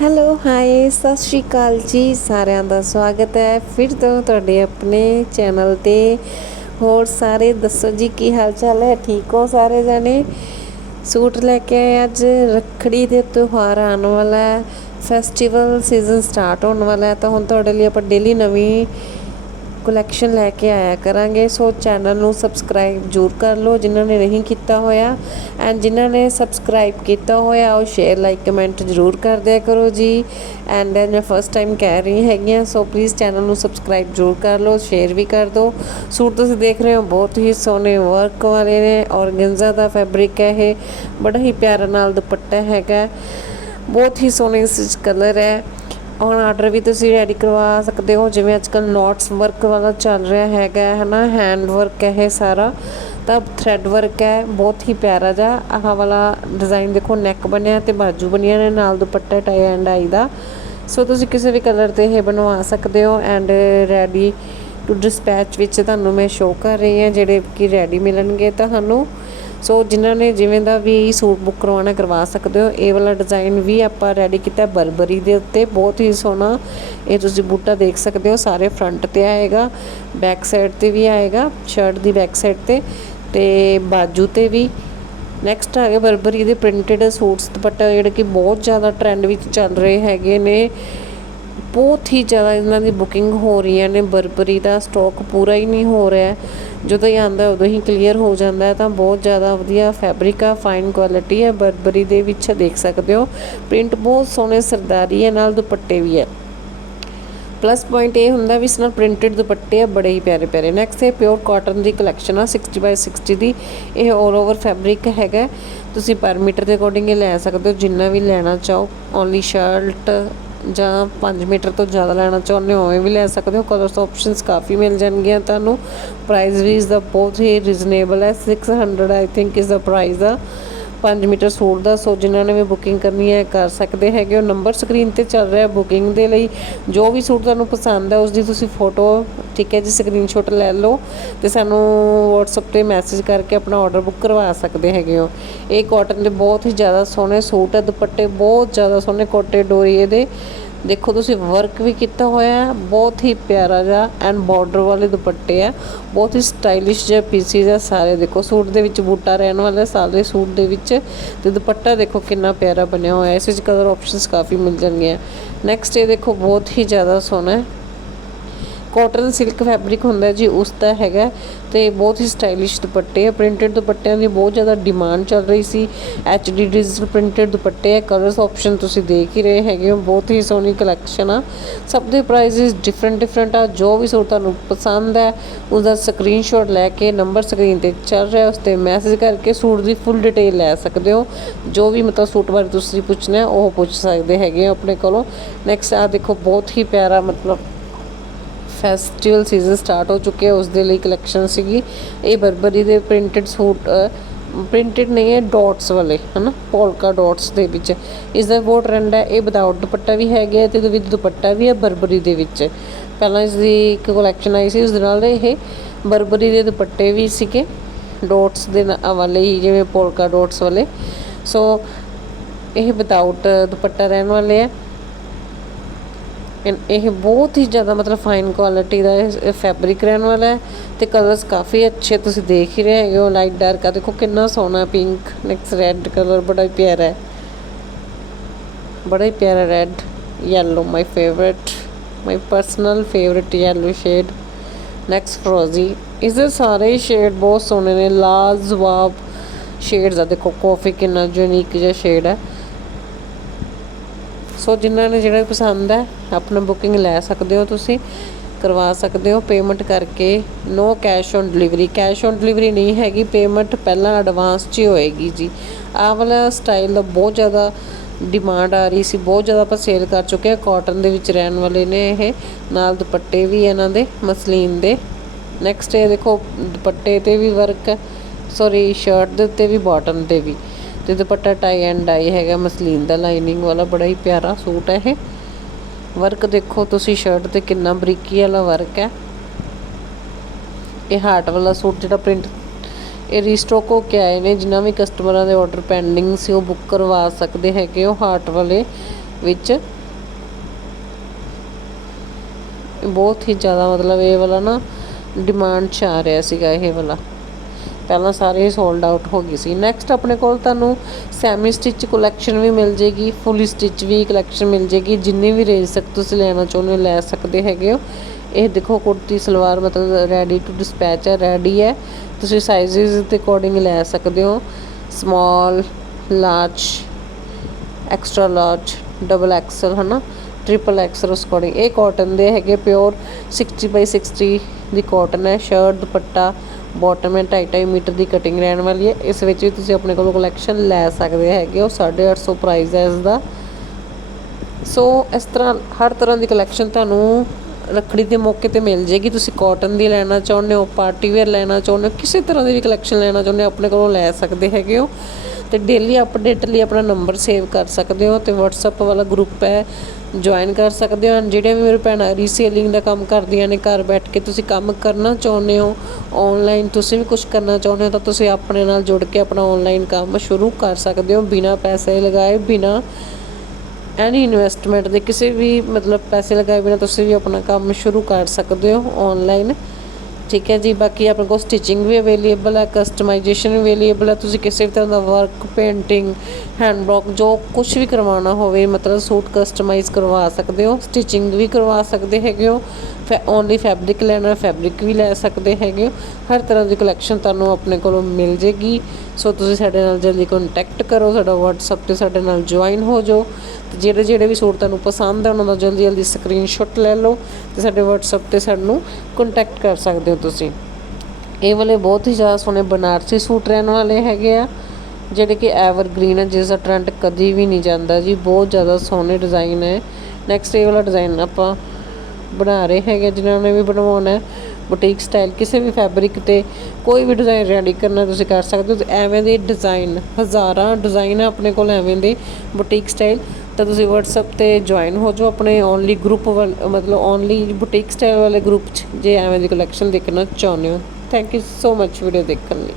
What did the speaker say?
Hello hi ਸਤਿ ਸ਼੍ਰੀ ਅਕਾਲ ਜੀ, ਸਾਰਿਆਂ ਦਾ ਸਵਾਗਤ ਹੈ। ਫਿਰ ਤੋਂ ਤੁਹਾਡੇ ਆਪਣੇ ਚੈਨਲ ਤੇ। ਹੋਰ ਸਾਰੇ ਦੱਸੋ ਜੀ, ਕੀ ਹਾਲ ਚਾਲ ਹੈ? ਠੀਕ ਹੋ ਸਾਰੇ ਜਣੇ? ਸੂਟ ਲੈ ਕੇ ਆਏ ਅੱਜ, ਰੱਖੜੀ ਦੇ ਤਿਉਹਾਰ ਆਉਣ ਵਾਲਾ ਹੈ। ਫੈਸਟੀਵਲ ਸੀਜ਼ਨ ਸਟਾਰਟ ਹੋਣ ਵਾਲਾ ਹੈ, ਤਾਂ ਹੁਣ ਤੁਹਾਡੇ ਲਈ ਆਪਾਂ ਡੇਲੀ ਨਵੀਂ ਕਲੈਕਸ਼ਨ ਲੈ ਕੇ ਆਇਆ ਕਰਾਂਗੇ। ਸੋ ਚੈਨਲ ਨੂੰ ਸਬਸਕ੍ਰਾਈਬ ਜ਼ਰੂਰ ਕਰ ਲਓ, ਜਿਨ੍ਹਾਂ ਨੇ ਨਹੀਂ ਕੀਤਾ ਹੋਇਆ। ਐਂਡ ਜਿਨ੍ਹਾਂ ਨੇ ਸਬਸਕ੍ਰਾਈਬ ਕੀਤਾ ਹੋਇਆ, ਉਹ ਸ਼ੇਅਰ ਲਾਈਕ ਕਮੈਂਟ ਜ਼ਰੂਰ ਕਰ ਦਿਆ ਕਰੋ ਜੀ। ਐਂਡ ਮੈਂ ਫਸਟ ਟਾਈਮ ਕਹਿ ਰਹੀ ਹੈਗੀ ਹਾਂ, ਸੋ ਪਲੀਜ਼ ਚੈਨਲ ਨੂੰ ਸਬਸਕ੍ਰਾਈਬ ਜ਼ਰੂਰ ਕਰ ਲਓ ਸ਼ੇਅਰ ਵੀ ਕਰ ਦਿਓ। ਸੂਟ ਤੁਸੀਂ ਦੇਖ ਰਹੇ ਹੋ, ਬਹੁਤ ਹੀ ਸੋਹਣੇ ਵਰਕ ਵਾਲੇ ਨੇ, ਔਰਗੈਂਜ਼ਾ ਦਾ ਫੈਬਰਿਕ ਹੈ ਇਹ, ਬੜਾ ਹੀ ਪਿਆਰਾ ਨਾਲ ਦੁਪੱਟਾ ਹੈਗਾ। ਬਹੁਤ ਹੀ ਸੋਹਣੇ ਇਸ ਕਲਰ ਹੈ। ਔਨ ਆਰਡਰ ਵੀ ਤੁਸੀਂ ਰੈਡੀ ਕਰਵਾ ਸਕਦੇ ਹੋ, ਜਿਵੇਂ ਅੱਜ ਕੱਲ ਨੋਟਸ ਵਰਕ ਵਾਲਾ ਚੱਲ ਰਿਹਾ ਹੈਗਾ ਹੈ ਨਾ ਹੈਂਡ ਵਰਕ ਹੈ ਇਹ ਸਾਰਾ। ਤਾਂ ਥ੍ਰੈਡ ਵਰਕ ਹੈ, ਬਹੁਤ ਹੀ ਪਿਆਰਾ ਜਿਹਾ, ਆਹ ਵਾਲਾ ਡਿਜ਼ਾਈਨ ਦੇਖੋ ਨੈਕ ਬਣਿਆ ਤੇ ਬਾਜੂ ਬਣੀਆਂ ਨੇ, ਨਾਲ ਦੁਪੱਟਾ ਟਾਈ ਐਂਡ ਆਈ ਦਾ। ਸੋ ਤੁਸੀਂ ਕਿਸੇ ਵੀ ਕਲਰ ਤੇ ਇਹ ਬਣਵਾ ਸਕਦੇ ਹੋ ਐਂਡ ਰੈਡੀ ਟੂ ਡਿਸਪੈਚ ਵਿੱਚ ਤੁਹਾਨੂੰ ਮੈਂ ਸ਼ੋਅ ਕਰ ਰਹੀ ਹਾਂ, ਜਿਹੜੇ ਕਿ ਰੈਡੀ ਮਿਲਣਗੇ ਤੁਹਾਨੂੰ। ਸੋ ਜਿਨ੍ਹਾਂ ਨੇ ਜਿਵੇਂ ਦਾ ਵੀ ਸੂਟ ਬੁੱਕ ਕਰਵਾਉਣਾ, ਕਰਵਾ ਸਕਦੇ ਹੋ। ਇਹ ਵਾਲਾ ਡਿਜ਼ਾਈਨ ਵੀ ਆਪਾਂ ਰੈਡੀ ਕੀਤਾ ਬਰਬਰੀ ਦੇ ਉੱਤੇ। ਬਹੁਤ ਹੀ ਸੋਹਣਾ ਇਹ ਤੁਸੀਂ ਬੂਟਾ ਦੇਖ ਸਕਦੇ ਹੋ। ਸਾਰੇ ਫਰੰਟ ਤੇ ਆਏਗਾ ਬੈਕ ਸਾਈਡ ਤੇ ਵੀ ਆਏਗਾ ਸ਼ਰਟ ਦੀ ਬੈਕ ਸਾਈਡ ਤੇ ਤੇ ਬਾਜੂ ਤੇ ਵੀ। ਨੈਕਸਟ ਆ ਗਿਆ ਬਰਬਰੀ ਦੇ ਪ੍ਰਿੰਟਡ ਸੂਟਸ ਦੁਪੱਟਾ, ਜਿਹੜੇ ਕਿ ਬਹੁਤ ਜ਼ਿਆਦਾ ਟ੍ਰੈਂਡ ਵਿੱਚ ਚੱਲ ਰਹੇ ਹੈਗੇ ਨੇ। ਬਹੁਤ ਹੀ ਜ਼ਿਆਦਾ ਇਹਨਾਂ ਦੀ ਬੁਕਿੰਗ ਹੋ ਰਹੀਆਂ ਨੇ। ਬਰਬਰੀ ਦਾ ਸਟਾਕ ਪੂਰਾ ਹੀ ਨਹੀਂ ਹੋ ਰਿਹਾ। ਜਦੋਂ ਹੀ ਆਂਦਾ ਉਦੋਂ ਹੀ ਕਲੀਅਰ ਹੋ ਜਾਂਦਾ ਹੈ। ਤਾਂ ਬਹੁਤ ਜ਼ਿਆਦਾ ਵਧੀਆ ਫੈਬਰਿਕ ਆ ਫਾਈਨ ਕੁਆਲਿਟੀ ਹੈ। ਬਰਬਰੀ ਦੇ ਵਿੱਚ ਦੇਖ ਸਕਦੇ ਹੋ। ਪ੍ਰਿੰਟ ਬਹੁਤ ਸੋਹਣੇ ਸਰਦਾਰੀ ਹੈ, ਨਾਲ ਦੁਪੱਟੇ ਵੀ ਹੈ। ਪਲੱਸ ਪੁਆਇੰਟ ਇਹ ਹੁੰਦਾ ਵੀ ਇਸ ਨਾਲ ਪ੍ਰਿੰਟਡ ਦੁਪੱਟੇ ਆ, ਬੜੇ ਹੀ ਪਿਆਰੇ ਪਿਆਰੇ ਨੈਕਸਟ ਇਹ ਪਿਓਰ ਕਾਟਨ ਦੀ ਕਲੈਕਸ਼ਨ ਆ 60 ਬਾਈ 60 ਦੀ। ਇਹ 올 ਓਵਰ ਫੈਬਰਿਕ ਹੈਗਾ ਤੁਸੀਂ ਪਰ ਮੀਟਰ ਦੇ ਅਕੋਰਡਿੰਗ ਇਹ ਲੈ ਸਕਦੇ ਹੋ। ਜਿੰਨਾ ਵੀ ਲੈਣਾ ਚਾਹੋ। ਓਨਲੀ ਸ਼ਰਟ ਜਾਂ 5 ਮੀਟਰ ਤੋਂ ਜ਼ਿਆਦਾ ਲੈਣਾ ਚਾਹੁੰਦੇ ਹੋ, ਉਵੇਂ ਵੀ ਲੈ ਸਕਦੇ ਹੋ। ਕਲਰਸ ਆਪਸ਼ਨਸ ਕਾਫੀ ਮਿਲ ਜਾਣਗੀਆਂ ਤੁਹਾਨੂੰ। ਪ੍ਰਾਈਸ ਵੀ ਇਸ ਦਾ ਬਹੁਤ ਹੀ ਰੀਜ਼ਨੇਬਲ ਹੈ। 600 ਆਈ ਥਿੰਕ ਇਸ ਦਾ ਪ੍ਰਾਈਸ ਆ। 5 ਮੀਟਰ ਸੂਟ ਦਾ, ਸੋ ਜਿਨ੍ਹਾਂ ਨੇ ਵੀ ਬੁਕਿੰਗ ਕਰਨੀ ਹੈ, ਕਰ ਸਕਦੇ ਹੈਗੇ ਉਹ ਨੰਬਰ ਸਕਰੀਨ ਤੇ ਚੱਲ ਰਿਹਾ ਬੁਕਿੰਗ ਦੇ ਲਈ। ਜੋ ਵੀ ਸੂਟ ਤੁਹਾਨੂੰ ਪਸੰਦ ਹੈ ਉਸ ਦੀ ਤੁਸੀਂ ਫੋਟੋ, ਠੀਕ ਹੈ ਜੀ, ਸਕਰੀਨਸ਼ਾਟ ਲੈ ਲਓ ਤੇ ਸਾਨੂੰ WhatsApp ਤੇ ਮੈਸੇਜ ਕਰਕੇ ਆਪਣਾ ਆਰਡਰ ਬੁੱਕ ਕਰਵਾ ਸਕਦੇ ਹੈਗੇ ਹੋ। ਇਹ ਕਾਟਨ ਦੇ ਬਹੁਤ ਹੀ ਜ਼ਿਆਦਾ ਸੋਹਣੇ ਸੂਟ ਹੈ, ਦੁਪੱਟੇ ਬਹੁਤ ਜ਼ਿਆਦਾ ਸੋਹਣੇ, ਕੋਟੇ ਡੋਰੀ ਇਹਦੇ ਦੇਖੋ ਤੁਸੀਂ ਵਰਕ ਵੀ ਕੀਤਾ ਹੋਇਆ ਹੈ, ਬਹੁਤ ਹੀ ਪਿਆਰਾ ਜਿਹਾ ਐਂਡ ਬਾਰਡਰ ਵਾਲੇ ਦੁਪੱਟੇ ਆ ਬਹੁਤ ਹੀ ਸਟਾਈਲਿਸ਼ ਜਿਹਾ ਪੀਸਿਸ ਆ ਸਾਰੇ ਦੇਖੋ, ਸੂਟ ਦੇ ਵਿੱਚ ਬੂਟਾ ਰਹਿਣ ਵਾਲਾ ਸਾਰੇ ਸੂਟ ਦੇ ਵਿੱਚ ਤੇ ਦੁਪੱਟਾ ਦੇਖੋ ਕਿੰਨਾ ਪਿਆਰਾ ਬਣਿਆ ਹੋਇਆ ਇਸ ਵਿੱਚ ਕਲਰ ਆਪਸ਼ਨਸ ਕਾਫੀ ਮਿਲ ਜਾਣਗੇ ਨੈਕਸਟ ਇਹ ਦੇਖੋ, ਬਹੁਤ ਹੀ ਜ਼ਿਆਦਾ ਸੋਹਣਾ ਹੈ। ਕਾਟਨ ਸਿਲਕ ਫੈਬਰਿਕ ਹੁੰਦਾ ਜੀ, ਉਸ ਦਾ ਹੈਗਾ। ਤੇ ਬਹੁਤ ਹੀ ਸਟਾਈਲਿਸ਼ ਦੁਪੱਟੇ ਆ। ਪ੍ਰਿੰਟਡ ਦੁਪੱਟਿਆਂ ਦੀ ਬਹੁਤ ਜ਼ਿਆਦਾ ਡਿਮਾਂਡ ਚੱਲ ਰਹੀ ਸੀ। ਐਚ ਡੀ ਡਿਜੀਟਲ ਪ੍ਰਿੰਟਡ ਦੁਪੱਟੇ ਆ। ਕਲਰਸ ਆਪਸ਼ਨ ਤੁਸੀਂ ਦੇਖ ਹੀ ਰਹੇ ਹੈਗੇ ਹੋ। ਬਹੁਤ ਹੀ ਸੋਹਣੀ ਕਲੈਕਸ਼ਨ ਆ। ਸਭ ਦੇ ਪ੍ਰਾਈਸਿਸ ਡਿਫਰੈਂਟ ਡਿਫਰੈਂਟ ਆ। ਜੋ ਵੀ ਸੂਟ ਤੁਹਾਨੂੰ ਪਸੰਦ ਹੈ ਉਹਦਾ ਦਾ ਸਕਰੀਨਸ਼ਾਟ ਲੈ ਕੇ ਨੰਬਰ ਸਕਰੀਨ ਤੇ ਚੱਲ ਰਿਹਾ, ਉਸ ਤੇ ਮੈਸੇਜ ਕਰਕੇ ਸੂਟ ਦੀ ਫੁੱਲ ਡਿਟੇਲ ਲੈ ਸਕਦੇ ਹੋ। ਜੋ ਵੀ ਮਤਲਬ ਸੂਟ ਬਾਰੇ ਤੁਸੀਂ ਪੁੱਛਣਾ, ਉਹ ਪੁੱਛ ਸਕਦੇ ਹੈਗੇ ਹੋ ਆਪਣੇ ਕੋਲੋਂ। ਨੈਕਸਟ ਆ ਦੇਖੋ, ਬਹੁਤ ਹੀ ਪਿਆਰਾ ਮਤਲਬ ਫੈਸਟੀਵਲ ਸੀਜ਼ਨ ਸਟਾਰਟ ਹੋ ਚੁੱਕਿਆ ਉਸ ਦੇ ਲਈ ਕਲੈਕਸ਼ਨ ਸੀਗੀ। ਇਹ ਬਰਬਰੀ ਦੇ ਪ੍ਰਿੰਟਡ ਸੂਟ ਪ੍ਰਿੰਟਡ ਨਹੀਂ ਹੈ ਡਾਟਸ ਵਾਲੇ, ਹਨਾ? ਪੋਲਕਾ ਡਾਟਸ ਦੇ ਵਿੱਚ। ਇਸ ਦਾ ਬਹੁਤ ਟ੍ਰੈਂਡ ਹੈ, ਇਹ ਵਿਦਆਊਟ ਦੁਪੱਟਾ ਵੀ ਹੈਗਾ ਤੇ ਵਿਦ ਦੁਪੱਟਾ ਵੀ ਹੈ ਬਰਬਰੀ ਦੇ ਵਿੱਚ। ਪਹਿਲਾਂ ਇਸ ਦੀ ਇੱਕ ਕਲੈਕਸ਼ਨ ਆਈ ਸੀ ਉਸ ਦੇ ਨਾਲ ਇਹ ਬਰਬਰੀ ਦੇ ਦੁਪੱਟੇ ਵੀ ਸੀਗੇ ਡਾਟਸ ਦੇ ਵਾਲੇ ਹੀ, ਜਿਵੇਂ ਪੋਲਕਾ ਡਾਟਸ ਵਾਲੇ। ਸੋ ਇਹ ਵਿਦਆਊਟ ਦੁਪੱਟਾ ਰਹਿਣ ਵਾਲੇ ਆ। ਇਹ ਬਹੁਤ ਹੀ ਜ਼ਿਆਦਾ ਮਤਲਬ ਫਾਈਨ ਕੁਆਲਿਟੀ ਦਾ ਫੈਬਰਿਕ ਰਹਿਣ ਵਾਲਾ ਹੈ ਤੇ ਕਲਰਸ ਕਾਫੀ ਅੱਛੇ ਤੁਸੀਂ ਦੇਖ ਹੀ ਰਹੇ ਹੈਗੇ ਹੋ ਲਾਈਟ ਡਾਰਕ ਆ। ਦੇਖੋ ਕਿੰਨਾ ਸੋਹਣਾ ਪਿੰਕ ਨੈਕਸ ਰੈੱਡ ਕਲਰ ਬੜਾ ਹੀ ਪਿਆਰਾ ਹੈ। ਬੜਾ ਹੀ ਪਿਆਰਾ red yellow my favourite my personal favourite yellow shade next ਫਰੋਜ਼ੀ ਇਸ ਦੇ ਸਾਰੇ ਸ਼ੇਡ ਬਹੁਤ ਸੋਹਣੇ ਨੇ ਲਾਜਵਾਬ ਸ਼ੇਡਸ ਆ। ਦੇਖੋ ਕਾਫੀ ਕਿੰਨਾ ਯੂਨੀਕ ਜਿਹਾ ਸ਼ੇਡ ਹੈ। ਸੋ ਜਿਨ੍ਹਾਂ ਨੇ ਜਿਹੜਾ ਪਸੰਦ ਹੈ, ਆਪਣਾ ਬੁਕਿੰਗ ਲੈ ਸਕਦੇ ਹੋ ਤੁਸੀਂ, ਕਰਵਾ ਸਕਦੇ ਹੋ ਪੇਮੈਂਟ ਕਰਕੇ no cash on delivery cash on delivery ਨਹੀਂ ਹੈਗੀ ਪੇਮੈਂਟ ਪਹਿਲਾਂ ਐਡਵਾਂਸ 'ਚ ਹੀ ਹੋਏਗੀ ਜੀ। ਆਹ ਵਾਲਾ ਸਟਾਈਲ ਦਾ ਬਹੁਤ ਜ਼ਿਆਦਾ ਡਿਮਾਂਡ ਆ ਰਹੀ ਸੀ, ਬਹੁਤ ਜ਼ਿਆਦਾ ਆਪਾਂ ਸੇਲ ਕਰ ਚੁੱਕੇ ਆ ਕਾਟਨ ਦੇ ਵਿੱਚ ਰਹਿਣ ਵਾਲੇ ਨੇ ਇਹ, ਨਾਲ ਦੁਪੱਟੇ ਵੀ ਇਹਨਾਂ ਦੇ, ਮਸਲੀਨ ਦੇ। ਨੈਕਸਟ ਇਹ ਦੇਖੋ, ਦੁਪੱਟੇ ਤੇ ਵੀ ਵਰਕ ਹੈ ਸੌਰੀ ਸ਼ਰਟ ਦੇ ਉੱਤੇ ਵੀ ਬਾਟਮ ਤੇ ਵੀ। ਤੇ ਦੁਪੱਟਾ ਟਾਈ ਐਂਡ ਡਾਈ ਹੈਗਾ, ਮਸਲੀਨ ਦਾ ਲਾਈਨਿੰਗ ਵਾਲਾ ਬੜਾ ਹੀ ਪਿਆਰਾ ਸੂਟ ਹੈ ਇਹ। ਵਰਕ ਦੇਖੋ ਤੁਸੀਂ ਸ਼ਰਟ ਤੇ ਕਿੰਨਾ ਬਰੀਕੀ ਵਾਲਾ ਵਰਕ ਹੈ। ਇਹ ਹਾਰਟ ਵਾਲਾ ਸੂਟ ਜਿਹੜਾ ਪ੍ਰਿੰਟ ਇਹ ਰੀਸਟੋਕ ਹੋ ਕੇ ਆਏ ਨੇ ਜਿਨ੍ਹਾਂ ਵੀ ਕਸਟਮਰਾਂ ਦੇ ਆਰਡਰ ਪੈਂਡਿੰਗ ਸੀ, ਉਹ ਬੁੱਕ ਕਰਵਾ ਸਕਦੇ ਹੈਗੇ ਉਹ ਹਾਰਟ ਵਾਲੇ ਵਿੱਚ। ਬਹੁਤ ਹੀ ਜ਼ਿਆਦਾ ਮਤਲਬ ਇਹ ਵਾਲਾ ਨਾ ਡਿਮਾਂਡ 'ਚ ਆ ਰਿਹਾ ਸੀਗਾ ਇਹ ਵਾਲਾ। ਪਹਿਲਾਂ ਸਾਰੇ ਸੋਲਡ ਆਊਟ ਹੋ ਗਈ ਸੀ। ਨੈਕਸਟ ਆਪਣੇ ਕੋਲ ਤੁਹਾਨੂੰ ਸੈਮੀ ਸਟਿਚ ਕਲੈਕਸ਼ਨ ਵੀ ਮਿਲ ਜੇਗੀ ਫੁੱਲ ਸਟਿਚ ਵੀ ਕਲੈਕਸ਼ਨ ਮਿਲ ਜੇਗੀ, ਜਿੰਨੀ ਵੀ ਰੇਂਜ ਤੱਕ ਤੁਸੀਂ ਲੈਣਾ ਚਾਹੁੰਦੇ ਹੋ, ਲੈ ਸਕਦੇ ਹੈਗੇ ਹੋ। ਇਹ ਦੇਖੋ ਕੁੜਤੀ, ਸਲਵਾਰ, ਮਤਲਬ ਰੈਡੀ ਟੂ ਡਿਸਪੈਚ ਹੈ ਰੈਡੀ ਹੈ। ਤੁਸੀਂ ਸਾਈਜ਼ਸ ਦੇ ਅਕੋਰਡਿੰਗ ਲੈ ਸਕਦੇ ਹੋ। Small large extra large double XL ਹਨਾ? ਟ੍ਰਿਪਲ ਐਕਸਲ ਉਸ ਅਕੋਰਡਿੰਗ ਇਹ ਕਾਟਨ ਦੇ ਹੈਗੇ ਪਿਓਰ 60 ਬਾਈ 60 ਦੀ ਕਾਟਨ ਹੈ ਸ਼ਰਟ ਦੁਪੱਟਾ ਬਾਟਮ ਹੈ 2.5 ਮੀਟਰ ਦੀ ਕਟਿੰਗ ਰਹਿਣ ਵਾਲੀ ਹੈ। ਇਸ ਵਿੱਚ ਵੀ ਤੁਸੀਂ ਆਪਣੇ ਕੋਲੋਂ ਕਲੈਕਸ਼ਨ ਲੈ ਸਕਦੇ ਹੈਗੇ ਹੋ 850 ਪ੍ਰਾਈਸ ਹੈ ਇਸ ਦਾ। ਸੋ ਇਸ ਤਰ੍ਹਾਂ ਹਰ ਤਰ੍ਹਾਂ ਦੀ ਕਲੈਕਸ਼ਨ ਤੁਹਾਨੂੰ ਰੱਖੜੀ ਦੇ ਮੌਕੇ ਤੇ ਮਿਲ ਜੇਗੀ। ਤੁਸੀਂ ਕਾਟਨ ਦੀ ਲੈਣਾ ਚਾਹੁੰਦੇ ਹੋ ਪਾਰਟੀ ਵੇਅਰ ਲੈਣਾ ਚਾਹੁੰਦੇ ਹੋ, ਕਿਸੇ ਤਰ੍ਹਾਂ ਦੀ ਵੀ ਕਲੈਕਸ਼ਨ ਲੈਣਾ ਚਾਹੁੰਦੇ ਹੋ, ਆਪਣੇ ਕੋਲੋਂ ਲੈ ਸਕਦੇ ਹੈਗੇ ਹੋ। ਤੇ ਡੇਲੀ ਅਪਡੇਟ ਲਈ ਆਪਣਾ ਨੰਬਰ ਸੇਵ ਕਰ ਸਕਦੇ ਹੋ ਤੇ WhatsApp ਵਾਲਾ ਗਰੁੱਪ ਹੈ। ਜੁਆਇਨ ਕਰ ਸਕਦੇ ਹੋ ਜਿਹੜੇ ਵੀ ਮੇਰੇ ਭੈਣਾਂ ਰੀਸੇਲਿੰਗ ਦਾ ਕੰਮ ਕਰਦੀਆਂ ਨੇ ਘਰ ਬੈਠ ਕੇ ਤੁਸੀਂ ਕੰਮ ਕਰਨਾ ਚਾਹੁੰਦੇ ਹੋ ਆਨਲਾਈਨ ਤੁਸੀਂ ਵੀ ਕੁਝ ਕਰਨਾ ਚਾਹੁੰਦੇ ਹੋ ਤਾਂ ਤੁਸੀਂ ਆਪਣੇ ਨਾਲ ਜੁੜ ਕੇ ਆਪਣਾ ਆਨਲਾਈਨ ਕੰਮ ਸ਼ੁਰੂ ਕਰ ਸਕਦੇ ਹੋ ਬਿਨਾਂ ਪੈਸੇ ਲਗਾਏ, ਬਿਨਾਂ ਐਨੀ ਇਨਵੈਸਟਮੈਂਟ ਦੇ ਕਿਸੇ ਵੀ ਮਤਲਬ ਪੈਸੇ ਲਗਾਏ ਬਿਨਾਂ ਤੁਸੀਂ ਵੀ ਆਪਣਾ ਕੰਮ ਸ਼ੁਰੂ ਕਰ ਸਕਦੇ ਹੋ ਆਨਲਾਈਨ ਠੀਕ ਹੈ ਜੀ, ਬਾਕੀ ਆਪਣੇ ਕੋਲ ਸਟਿਚਿੰਗ ਵੀ ਅਵੇਲੇਬਲ ਹੈ ਕਸਟਮਾਈਜੇਸ਼ਨ ਅਵੇਲੇਬਲ ਹੈ, ਤੁਸੀਂ ਕਿਸੇ ਵੀ ਤਰ੍ਹਾਂ ਦਾ ਵਰਕ ਪੇਂਟਿੰਗ ਹੈਂਡ ਵਰਕ ਜੋ ਕੁਝ ਵੀ ਕਰਵਾਉਣਾ ਹੋਵੇ, ਮਤਲਬ ਸੂਟ ਕਸਟਮਾਈਜ਼ ਕਰਵਾ ਸਕਦੇ ਹੋ ਸਟਿਚਿੰਗ ਵੀ ਕਰਵਾ ਸਕਦੇ ਹੈਗੇ ਹੋ, ਫੈ ਓਨਲੀ ਫੈਬਰਿਕ ਲੈਣਾ ਫੈਬਰਿਕ ਵੀ ਲੈ ਸਕਦੇ ਹੈਗੇ ਹੋ, ਹਰ ਤਰ੍ਹਾਂ ਦੀ ਕਲੈਕਸ਼ਨ ਤੁਹਾਨੂੰ ਆਪਣੇ ਕੋਲੋਂ ਮਿਲ ਜੇਗੀ। ਸੋ ਤੁਸੀਂ ਸਾਡੇ ਨਾਲ ਜਲਦੀ ਕੰਟੈਕਟ ਕਰੋ, ਸਾਡਾ WhatsApp ਤੇ ਸਾਡੇ ਨਾਲ ਜੁਆਇਨ ਹੋ ਜਾਓ। ਤੇ ਜਿਹੜੇ ਜਿਹੜੇ ਵੀ ਸੂਟ ਤੁਹਾਨੂੰ ਪਸੰਦ ਆ, ਉਹਨਾਂ ਦਾ ਜਲਦੀ ਜਲਦੀ ਸਕਰੀਨਸ਼ਾਟ ਲੈ ਲਓ ਤੇ ਸਾਡੇ WhatsApp ਤੇ ਸਾਨੂੰ ਕੰਟੈਕਟ ਕਰ ਸਕਦੇ ਹੋ ਤੁਸੀਂ। ਇਹ ਵਾਲੇ ਬਹੁਤ ਹੀ ਜ਼ਿਆਦਾ ਸੋਹਣੇ ਬਨਾਰਸੀ ਸੂਟ ਰਹਿਣ ਵਾਲੇ ਹੈਗੇ ਆ, ਜਿਹੜੇ ਕਿ ਐਵਰਗ੍ਰੀਨ ਹੈ ਜਿਸ ਦਾ ਟ੍ਰੈਂਡ ਕਦੀ ਵੀ ਨਹੀਂ ਜਾਂਦਾ ਜੀ। ਬਹੁਤ ਜ਼ਿਆਦਾ ਸੋਹਣੇ ਡਿਜ਼ਾਈਨ ਹੈ। ਨੈਕਸਟ ਇਹ ਵਾਲਾ ਡਿਜ਼ਾਈਨ ਆਪਾਂ ਬਣਾ ਰਹੇ ਹੈਗੇ ਜਿਨ੍ਹਾਂ ਨੇ ਵੀ ਬਣਵਾਉਣਾ ਹੈ। ਬੁਟੀਕ ਸਟਾਈਲ ਕਿਸੇ ਵੀ ਫੈਬਰਿਕ ਤੇ ਕੋਈ ਵੀ ਡਿਜ਼ਾਈਨ ਰੈਡੀ ਕਰਨਾ ਤੁਸੀਂ ਕਰ ਸਕਦੇ ਹੋ। ਐਵੇਂ ਦੇ ਡਿਜ਼ਾਈਨ ਹਜ਼ਾਰਾਂ ਡਿਜ਼ਾਈਨ ਆਪਣੇ ਕੋਲ ਐਵੇਂ ਦੇ ਬੁਟੀਕ ਸਟਾਈਲ ਤਾਂ ਤੁਸੀਂ WhatsApp ਤੇ ਜੁਆਇਨ ਹੋ ਜਾਓ ਆਪਣੇ ਓਨਲੀ ਗਰੁੱਪ ਮਤਲਬ ਓਨਲੀ ਬੁਟੀਕ ਸਟਾਈਲ ਵਾਲੇ ਗਰੁੱਪ 'ਚ, ਜੇ ਐਵੇਂ ਦੀ ਕਲੈਕਸ਼ਨ ਦੇਖਣਾ ਚਾਹੁੰਦੇ ਹੋ। Thank you so much video ਦੇਖਣ ਲਈ।